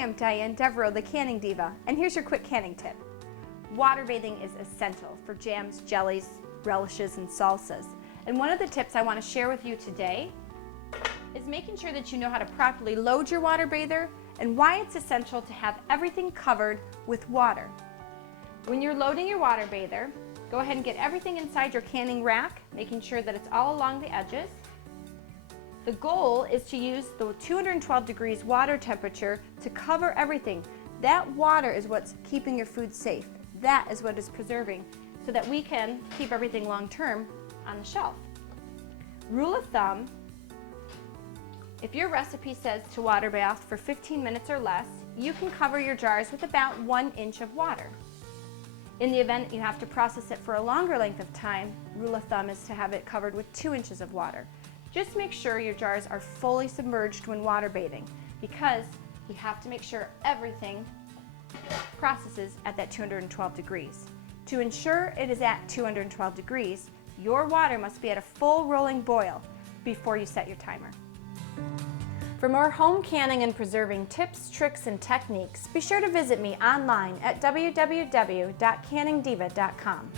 I'm Diane Devereaux, the Canning Diva, and here's your quick canning tip. Water bathing is essential for jams, jellies, relishes, and salsas. And one of the tips I want to share with you today is making sure that you know how to properly load your water bather and why it's essential to have everything covered with water. When you're loading your water bather, go ahead and get everything inside your canning rack, making sure that it's all along the edges. The goal is to use the 212 degrees water temperature to cover everything. That water is what's keeping your food safe. That is what is preserving so that we can keep everything long term on the shelf. Rule of thumb, if your recipe says to water bath for 15 minutes or less, you can cover your jars with about 1 inch of water. In the event you have to process it for a longer length of time, rule of thumb is to have it covered with 2 inches of water. Just make sure your jars are fully submerged when water bathing, because you have to make sure everything processes at that 212 degrees. To ensure it is at 212 degrees, your water must be at a full rolling boil before you set your timer. For more home canning and preserving tips, tricks, and techniques, be sure to visit me online at www.canningdiva.com.